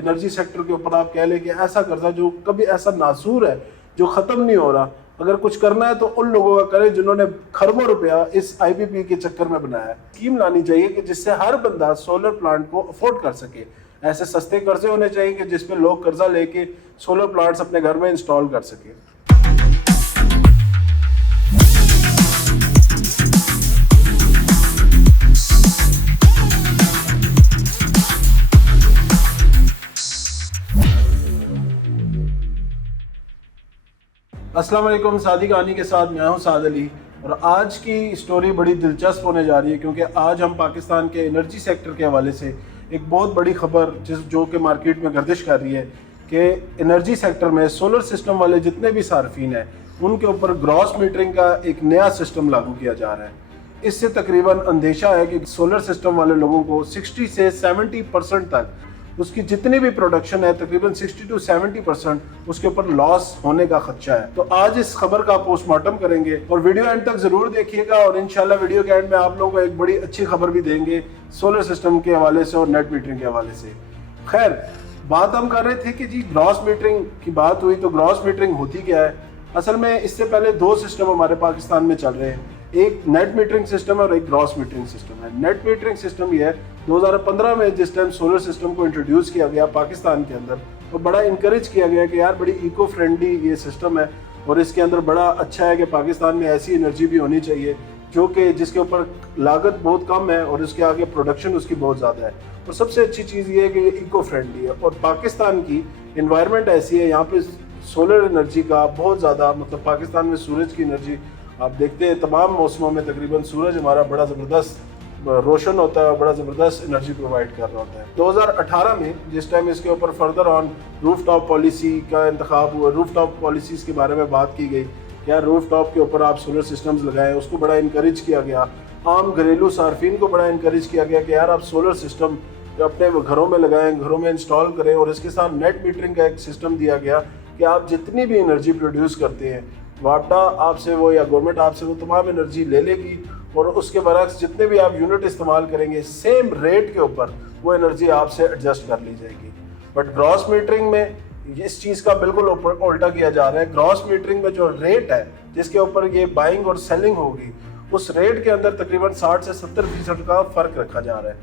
Energy sector के ऊपर आप कह लें कि ऐसा कर्जा जो कभी ऐसा नासूर है, जो ख़त्म नहीं हो रहा, अगर कुछ करना है तो उन लोगों का करें जिन्होंने खरबों रुपया इस आईपीपी के चक्कर में बनाया है। स्कीम लानी चाहिए कि जिससे हर बंदा सोलर प्लांट को अफोर्ड कर सके। ऐसे सस्ते कर्जे होने चाहिए कि जिसपे लोग कर्जा लेके सोलर प्लांट्स अपने घर में इंस्टॉल कर सके। अस्सलाम वालेकुम, सादी कहानी के साथ मैं हूं साद अली और आज की स्टोरी बड़ी दिलचस्प होने जा रही है क्योंकि आज हम पाकिस्तान के एनर्जी सेक्टर के हवाले से एक बहुत बड़ी खबर जो कि मार्केट में गर्दिश कर रही है कि एनर्जी सेक्टर में सोलर सिस्टम वाले जितने भी सार्फिन हैं उनके ऊपर ग्रॉस मीटरिंग का एक नया सिस्टम लागू किया जा रहा है। इससे तकरीबन अंदेशा है कि सोलर सिस्टम वाले लोगों को 60 से 70% तक उसकी जितनी भी प्रोडक्शन है तकरीबन 60 to 70% उसके ऊपर लॉस होने का खदशा है। तो आज इस खबर का पोस्टमार्टम करेंगे और वीडियो एंड तक जरूर देखिएगा और इंशाल्लाह वीडियो के एंड में आप लोगों को एक बड़ी अच्छी खबर भी देंगे सोलर सिस्टम के हवाले से और नेट मीटरिंग के हवाले से। खैर, बात हम कर रहे थे कि जी ग्रॉस मीटरिंग की बात हुई, तो ग्रॉस मीटरिंग होती क्या है? असल में इससे पहले दो सिस्टम हमारे पाकिस्तान में चल रहे हैं, एक नेट मीटरिंग सिस्टम है और एक ग्रॉस मीटरिंग सिस्टम है। नेट मीटरिंग सिस्टम ये है 2015 में जिस टाइम सोलर सिस्टम को इंट्रोड्यूस किया गया पाकिस्तान के अंदर, तो बड़ा इंकरेज किया गया कि यार बड़ी इको फ्रेंडली ये सिस्टम है और इसके अंदर बड़ा अच्छा है कि पाकिस्तान में ऐसी एनर्जी भी होनी चाहिए जो कि जिसके ऊपर लागत बहुत कम है और उसके आगे प्रोडक्शन उसकी बहुत ज़्यादा है। और सबसे अच्छी चीज़ ये है कि ये इको फ्रेंडली है और पाकिस्तान की इन्वायरमेंट ऐसी है, यहाँ पे सोलर एनर्जी का बहुत ज़्यादा, मतलब पाकिस्तान में सूरज की एनर्जी आप देखते हैं तमाम मौसमों में तकरीबन सूरज हमारा बड़ा ज़बरदस्त रोशन होता है, बड़ा ज़बरदस्त एनर्जी प्रोवाइड कर रहा होता है। 2018 में जिस टाइम इसके ऊपर further on roof top policy का इंतखाब हुआ, रूफ टॉप पॉलिसीज़ के बारे में बात की गई, क्या रूफ टॉप के ऊपर आप सोलर सिस्टम्स लगाएं, उसको बड़ा इंकरेज किया गया। आम घरेलू सार्फिन को बड़ा इंकरेज किया गया कि यार आप सोलर सिस्टम अपने घरों में लगाएं, घरों में इंस्टॉल करें और इसके साथ नेट मीटरिंग का एक सिस्टम दिया गया कि आप जितनी भी एनर्जी प्रोड्यूस करते हैं वापडा आपसे वो या गवर्नमेंट आपसे वो तमाम एनर्जी ले लेगी और उसके बरक्स जितने भी आप यूनिट इस्तेमाल करेंगे सेम रेट के ऊपर वो एनर्जी आपसे एडजस्ट कर ली जाएगी। बट ग्रॉस मीटरिंग में इस चीज़ का बिल्कुल उल्टा किया जा रहा है। ग्रॉस मीटरिंग में जो रेट है जिसके ऊपर ये बाइंग और सेलिंग होगी, उस रेट के अंदर तकरीबन 60 से 70% का फ़र्क रखा जा रहा है।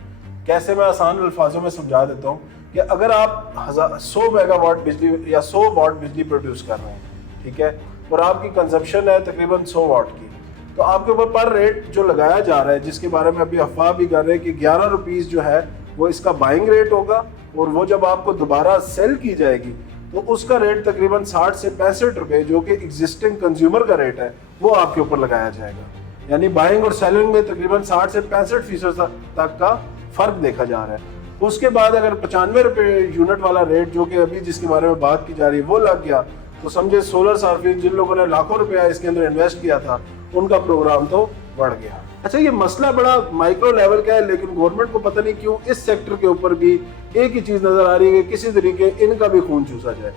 कैसे, मैं आसान अल्फाजों में समझा देता हूँ कि अगर आप 100 मेगावाट बिजली या 100 वाट बिजली प्रोड्यूस कर रहे हैं, ठीक है, और आपकी कंजप्शन है तकरीबन 100 वाट की, तो आपके ऊपर पर रेट जो लगाया जा रहा है, जिसके बारे में अभी अफवाह भी कर रहे हैं कि 11 रुपीज़ जो है वो इसका बाइंग रेट होगा और वो जब आपको दोबारा सेल की जाएगी तो उसका रेट तकरीबन 60 से 65 रुपये जो कि एग्जिस्टिंग कंज्यूमर का रेट है वो आपके ऊपर लगाया जाएगा। यानी बाइंग और सेलिंग में तकरीबन 60 से 65% तक का फ़र्क देखा जा रहा है। उसके बाद अगर 95 रुपये यूनिट वाला रेट जो कि अभी जिसके बारे में बात की जा रही है वो लग गया, तो समझे सोलर सार्फिन जिन लोगों ने लाखों रुपया इसके अंदर इन्वेस्ट किया था उनका प्रोग्राम तो बढ़ गया। अच्छा, ये मसला बड़ा माइक्रो लेवल का है, लेकिन गवर्नमेंट को पता नहीं क्यों इस सेक्टर के ऊपर भी एक ही चीज़ नज़र आ रही है कि किसी तरीके इनका भी खून चूसा जाए।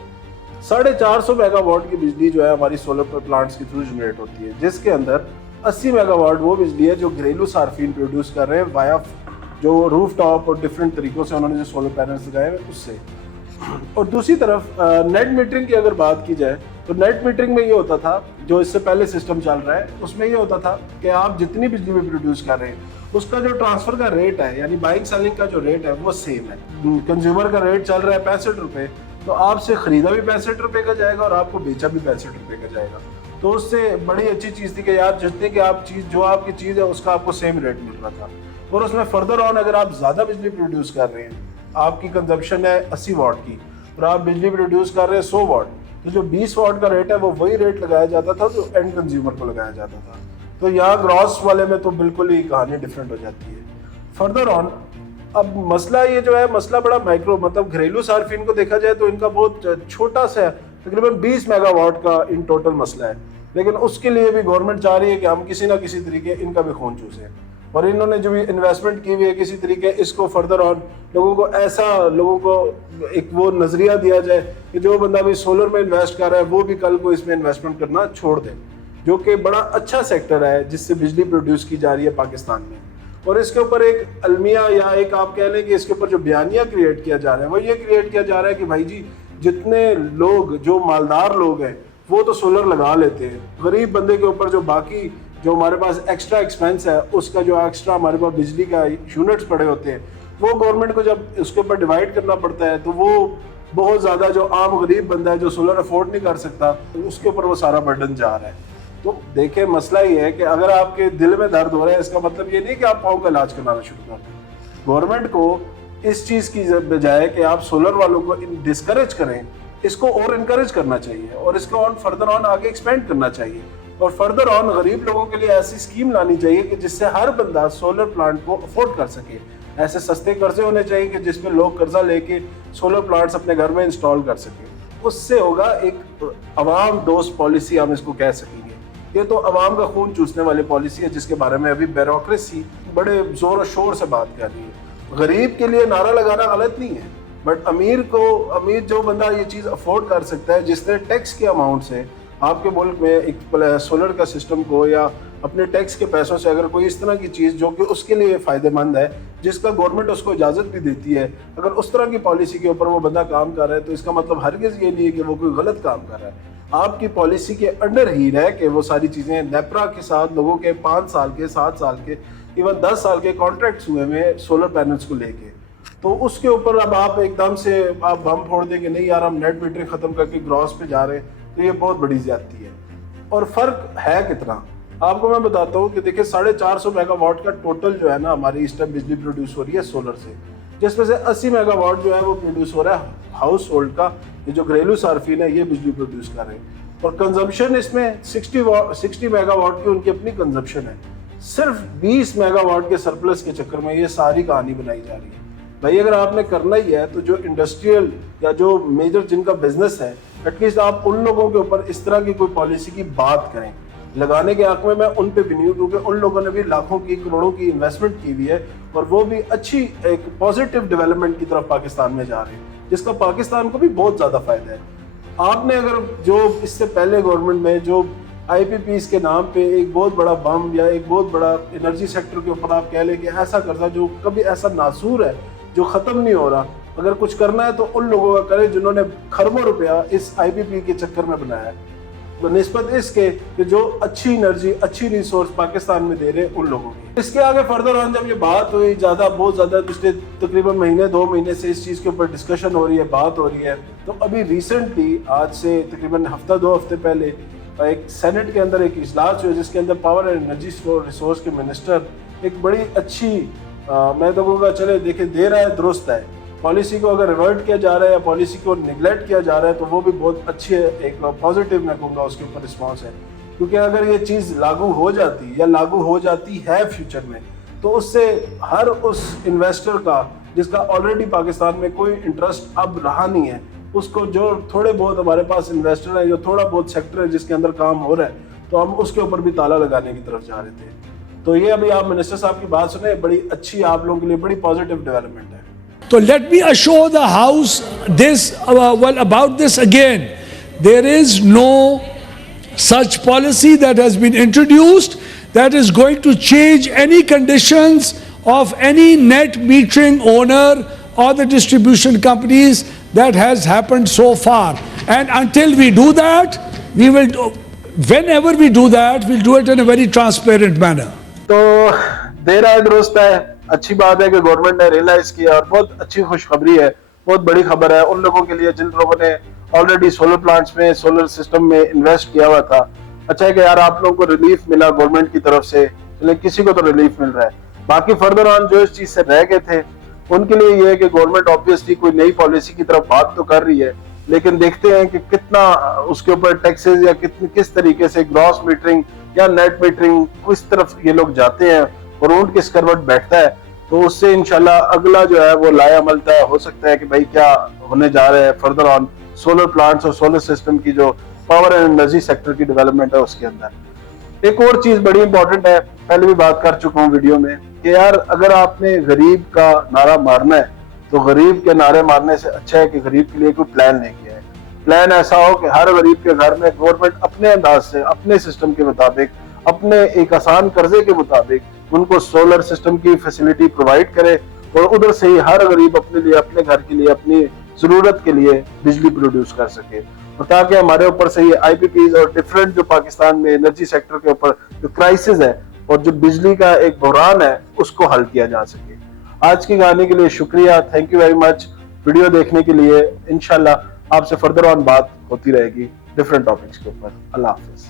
450 मेगावाट की बिजली जो है हमारी सोलर प्लांट्स के थ्रू जनरेट होती है, जिसके अंदर 80 मेगावाट वो बिजली है जो घरेलू सार्फिन प्रोड्यूस कर रहे हैं वाया जो रूफ टॉप और डिफरेंट तरीक़ों से उन्होंने जो सोलर पैनल्स लगाए हैं उससे। और दूसरी तरफ नेट मीटरिंग की अगर बात की जाए तो नेट मीटरिंग में ये होता था, जो इससे पहले सिस्टम चल रहा है उसमें ये होता था कि आप जितनी बिजली भी प्रोड्यूस कर रहे हैं उसका जो ट्रांसफ़र का रेट है यानी बाइंग सेलिंग का जो रेट है वो सेम है। कंज्यूमर का रेट चल रहा है 65 रुपये, तो आपसे ख़रीदा भी 65 रुपये का जाएगा और आपको बेचा भी 65 रुपये का जाएगा। तो उससे बड़ी अच्छी चीज़ थी कि यार जितनी कि आप चीज़ जो आपकी चीज़ है उसका आपको सेम रेट मिल रहा था। और उसमें फर्दर ऑन अगर आप ज़्यादा बिजली प्रोड्यूस कर रहे हैं, आपकी कंजप्शन है 80 वाट की और आप बिजली प्रोड्यूस कर रहे हैं 100 वाट, तो जो 20 वाट का रेट है वो वही रेट लगाया जाता था जो एंड कंज्यूमर को लगाया जाता था। तो यहाँ ग्रॉस वाले में तो बिल्कुल ही कहानी डिफरेंट हो जाती है। फर्दर ऑन अब मसला ये जो है मसला बड़ा माइक्रो, मतलब घरेलू सार्फिन को देखा जाए तो इनका बहुत छोटा सा तकरीबन 20 मेगावाट का इन टोटल मसला है, लेकिन उसके लिए भी गवर्नमेंट चाह रही है कि हम किसी ना किसी तरीके इनका भी खून चूसें और इन्होंने जो भी इन्वेस्टमेंट की हुई है किसी तरीके इसको फर्दर ऑन लोगों को एक वो नज़रिया दिया जाए कि जो बंदा भी सोलर में इन्वेस्ट कर रहा है वो भी कल को इसमें इन्वेस्टमेंट करना छोड़ दे, जो कि बड़ा अच्छा सेक्टर है जिससे बिजली प्रोड्यूस की जा रही है पाकिस्तान में। और इसके ऊपर एक अलमिया या एक आप कह लें कि इसके ऊपर जो बयानिया क्रिएट किया जा रहा है वो ये क्रिएट किया जा रहा है कि भाई जी जितने लोग जो मालदार लोग हैं वो तो सोलर लगा लेते हैं, गरीब बंदे के ऊपर जो बाकी जो हमारे पास एक्स्ट्रा एक्सपेंस है उसका जो एक्स्ट्रा हमारे पास बिजली का यूनिट्स पड़े होते हैं वो गवर्नमेंट को जब उसके ऊपर डिवाइड करना पड़ता है तो वो बहुत ज़्यादा जो आम गरीब बंदा है जो सोलर अफोर्ड नहीं कर सकता तो उसके ऊपर वो सारा बर्डन जा रहा है। तो देखिए मसला ये है कि अगर आपके दिल में दर्द हो रहा है इसका मतलब ये नहीं कि आप पाँव का इलाज कराना शुरू कर दें। गवर्नमेंट को इस चीज़ की बजाय कि आप सोलर वालों को डिस्करेज करें, इसको और इनकरेज करना चाहिए और इसको ऑन फर्दर ऑन आगे एक्सपेंड करना चाहिए और फर्दर ऑन गरीब लोगों के लिए ऐसी स्कीम लानी चाहिए कि जिससे हर बंदा सोलर प्लांट को अफोर्ड कर सके। ऐसे सस्ते कर्जे होने चाहिए कि जिसमें लोग कर्जा लेके सोलर प्लांट्स अपने घर में इंस्टॉल कर सके। उससे होगा एक अवाम दोस्त पॉलिसी, हम इसको कह सकेंगे। ये तो अवाम का खून चूसने वाली पॉलिसी है जिसके बारे में अभी ब्यूरोक्रेसी बड़े जोर और शोर से बात कर रही है। गरीब के लिए नारा लगाना गलत नहीं है, बट अमीर जो बंदा ये चीज़ अफोर्ड कर सकता है, जिसने टैक्स के अमाउंट से आपके मुल्क में एक सोलर का सिस्टम को या अपने टैक्स के पैसों से अगर कोई इस तरह की चीज़ जो कि उसके लिए फ़ायदेमंद है, जिसका गवर्नमेंट उसको इजाज़त भी देती है, अगर उस तरह की पॉलिसी के ऊपर वो बंदा काम कर रहा है तो इसका मतलब हरगिज़ ये नहीं है कि वो कोई गलत काम कर रहा है। आपकी पॉलिसी के अंडर ही रह के वो सारी चीज़ें नेपरा के साथ लोगों के 5 साल के 7 साल के इवन 10 साल के कॉन्ट्रैक्ट्स हुए में सोलर पैनल्स को लेके, तो उसके ऊपर अब आप एकदम से आप बम फोड़ देंगे नहीं यार हम नेट मीटरिंग ख़त्म करके ग्रॉस पे जा रहे हैं, तो ये बहुत बड़ी ज्यादती है। और फ़र्क है कितना आपको मैं बताता हूँ कि देखिए 450 मेगावाट का टोटल जो है ना हमारी इस टाइम बिजली प्रोड्यूस हो रही है सोलर से, जिसमें से 80 मेगावाट जो है वो प्रोड्यूस हो रहा है हाउस होल्ड का, ये जो घरेलू सार्फिन है ये बिजली प्रोड्यूस कर रहे हैं और कंजम्पशन इसमें 60 मेगावाट की उनकी अपनी कंजम्पशन है। सिर्फ 20 मेगावाट के सरप्लस के चक्कर में ये सारी कहानी बनाई जा रही है। भाई अगर आपने करना ही है तो जो इंडस्ट्रियल या जो मेजर जिनका बिजनेस है एटलीस्ट आप उन लोगों के ऊपर इस तरह की कोई पॉलिसी की बात करें। लगाने के हक में मैं उन पे भी नहीं हूँ क्योंकि उन लोगों ने भी लाखों की करोड़ों की इन्वेस्टमेंट की हुई है और वो भी अच्छी एक पॉजिटिव डेवलपमेंट की तरफ पाकिस्तान में जा रहे हैं जिसका पाकिस्तान को भी बहुत ज़्यादा फायदा है। आपने अगर जो इससे पहले गवर्नमेंट में जो IPPs के नाम पे एक बहुत बड़ा बम या एक बहुत बड़ा एनर्जी सेक्टर के ऊपर आप कह लें कि ऐसा कर्जा जो कभी ऐसा नासूर है जो ख़त्म नहीं हो रहा, अगर कुछ करना है तो उन लोगों का करें जिन्होंने खरबों रुपया इस IPP के चक्कर में बनाया है, निस्बत इसके कि जो अच्छी एनर्जी अच्छी रिसोर्स पाकिस्तान में दे रहे हैं उन लोगों की। इसके आगे फर्दर ऑन जब ये बात हुई बहुत ज़्यादा पिछले तकरीबन महीने 2 महीने से इस चीज़ के ऊपर डिस्कशन हो रही है, बात हो रही है, तो अभी रिसेंटली आज से तकरीबन हफ्ता 2 हफ्ते पहले एक सेनेट के अंदर एक इजलास हुआ जिसके अंदर पावर एंड एनर्जी रिसोर्स के मिनिस्टर एक बड़ी अच्छी मैं तो कहूँगा चले देखे दे रहा है, दुरुस्त है। पॉलिसी को अगर रिवर्ट किया जा रहा है या पॉलिसी को निगलेक्ट किया जा रहा है तो वो भी बहुत अच्छी है, एक पॉजिटिव मैं कहूँगा उसके ऊपर रिस्पॉन्स है। क्योंकि अगर ये चीज़ लागू हो जाती या लागू हो जाती है फ्यूचर में तो उससे हर उस इन्वेस्टर का जिसका ऑलरेडी पाकिस्तान में कोई इंटरेस्ट अब रहा नहीं है, उसको जो थोड़े बहुत हमारे पास इन्वेस्टर है, जो थोड़ा बहुत सेक्टर है जिसके अंदर काम हो रहा है, तो हम उसके ऊपर भी ताला लगाने की तरफ जा रहे थे। तो ये अभी आप मिनिस्टर साहब की बात सुने, बड़ी अच्छी आप लोगों के लिए बड़ी पॉजिटिव डेवलपमेंट है। So let me assure the House this, about this again. There is no such policy that has been introduced that is going to change any conditions of any net metering owner or the distribution companies that has happened so far. And until we do that, whenever we do that, we'll do it in a very transparent manner. तो देर आए दुरुस्त है, अच्छी बात है कि government ने realise किया और बहुत अच्छी खुशखबरी है, बहुत बड़ी खबर है उन लोगों के लिए जिन लोगों ने ऑलरेडी सोलर प्लांट्स में सोलर सिस्टम में इन्वेस्ट किया हुआ था। अच्छा है कि यार आप लोगों को रिलीफ मिला गवर्नमेंट की तरफ से, लेकिन किसी को तो रिलीफ मिल रहा है। बाकी फर्दर ऑन जो इस चीज से रह गए थे उनके लिए ये है कि गवर्नमेंट ऑब्वियसली कोई नई पॉलिसी की तरफ बात तो कर रही है, लेकिन देखते हैं कि कितना उसके ऊपर टैक्सेस या किस तरीके से ग्रॉस मीटरिंग या नेट मीटरिंग किस तरफ ये लोग जाते हैं और ऊंट किस करवट बैठता है। तो उससे इंशाल्लाह अगला जो है वो लायामल तय हो सकता है कि भाई क्या होने जा रहा है फर्दर ऑन सोलर प्लांट्स और सोलर सिस्टम की जो पावर एंड एनर्जी सेक्टर की डेवलपमेंट है उसके अंदर। एक और चीज बड़ी इंपॉर्टेंट है, पहले भी बात कर चुका हूँ वीडियो में, कि यार अगर आपने गरीब का नारा मारना है तो गरीब के नारे मारने से अच्छा है कि गरीब के लिए कोई प्लान लेके आए। प्लान ऐसा हो कि हर गरीब के घर में गवर्नमेंट अपने अंदाज से अपने सिस्टम के मुताबिक अपने एक आसान कर्जे के मुताबिक उनको सोलर सिस्टम की फैसिलिटी प्रोवाइड करे और उधर से ही हर गरीब अपने लिए, अपने घर के लिए, अपनी जरूरत के लिए बिजली प्रोड्यूस कर सके, और ताकि हमारे ऊपर से ये IPPs और डिफरेंट जो पाकिस्तान में एनर्जी सेक्टर के ऊपर जो क्राइसिस है और जो बिजली का एक बहरान है उसको हल किया जा सके। आज की कहानी के लिए शुक्रिया, thank you very much. Video देखने के लिए इंशाल्लाह आपसे फर्दर ऑन बात होती रहेगी डिफरेंट टॉपिक्स के ऊपर। अल्लाह हाफिज।